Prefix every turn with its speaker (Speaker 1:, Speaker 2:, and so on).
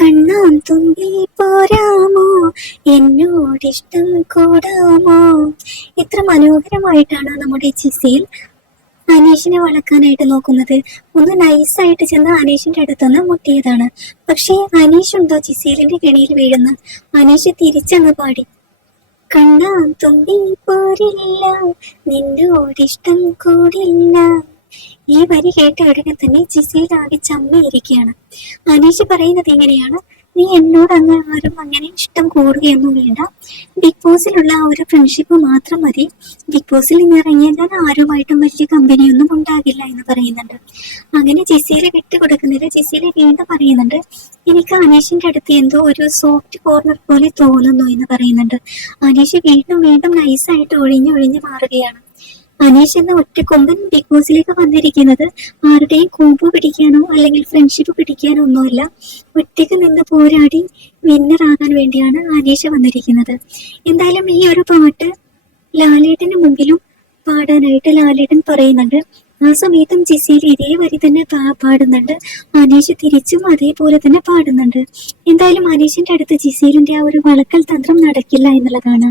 Speaker 1: കണ്ണാൻ തുമ്പി പോരാമോ? എന്നോടിഷ്ടം കൂടാമോ? ഇത്ര മനോഹരമായിട്ടാണ് നമ്മുടെ ജിസയിൽ അനീഷിനെ വളക്കാനായിട്ട് നോക്കുന്നത്. ഒന്ന് നൈസായിട്ട് ചെന്ന് അനീഷിന്റെ അടുത്തുനിന്ന് മുട്ടിയതാണ്. പക്ഷേ അനീഷ് ഉണ്ടോ ജിസേലിന്റെ കെണിയിൽ വീഴുന്ന? അനീഷ് തിരിച്ചങ്ങ് പാടി. കണ്ണാൻ തുമ്പി പോരില്ല നിന്നോടിഷ്ടം കൂടില്ല ഈ വരി കേട്ട ഉടനെ തന്നെ ജിസയിൽ ആകെ അനീഷ് പറയുന്നത് എങ്ങനെയാണ്? നീ എന്നോട് അങ്ങ് ആരും അങ്ങനെ ഇഷ്ടം കൂടുകയൊന്നും വേണ്ട. ബിഗ് ബോസിലുള്ള ആ ഒരു ഫ്രണ്ട്ഷിപ്പ് മാത്രം മതി. ബിഗ് ബോസിൽ നിന്ന് ഇറങ്ങിയാൽ ആരുമായിട്ടും വലിയ കമ്പനിയൊന്നും ഉണ്ടാകില്ല എന്ന് പറയുന്നുണ്ട്. അങ്ങനെ ജിസയിലെ വിട്ടുകൊടുക്കുന്നത് ജിസയിലെ വീണ്ടും പറയുന്നുണ്ട് എനിക്ക് അനീഷിന്റെ അടുത്ത് എന്തോ ഒരു സോഫ്റ്റ് കോർണർ പോലെ തോന്നുന്നു എന്ന് പറയുന്നുണ്ട്. അനീഷ് വീണ്ടും വീണ്ടും നൈസായിട്ട് ഒഴിഞ്ഞൊഴിഞ്ഞ് ഒഴിഞ്ഞു മാറുകയാണ്. അനീഷ് എന്ന ഒറ്റ കൊമ്പൻ ബിഗ് ബോസിലേക്ക് വന്നിരിക്കുന്നത് ആരുടെയും കൂമ്പ് പിടിക്കാനോ അല്ലെങ്കിൽ ഫ്രണ്ട്ഷിപ്പ് പിടിക്കാനോ ഒന്നുമല്ല. ഒറ്റയ്ക്ക് നിന്ന് പോരാടി വിന്നർ ആകാൻ വേണ്ടിയാണ് അനീഷ് വന്നിരിക്കുന്നത്. എന്തായാലും ഈ ഒരു പാട്ട് ലാലേട്ടന് മുമ്പിലും പാടാനായിട്ട് ലാലേട്ടൻ പറയുന്നുണ്ട്. ആ സമയത്തും ജിസയിൽ ഇതേ വരി തന്നെ പാടുന്നുണ്ട്. അനീഷ് തിരിച്ചും അതേപോലെ തന്നെ പാടുന്നുണ്ട്. എന്തായാലും അനീഷിന്റെ അടുത്ത് ജിസീലിന്റെ ആ ഒരു വളക്കൽ തന്ത്രം നടക്കില്ല എന്നുള്ളതാണ്.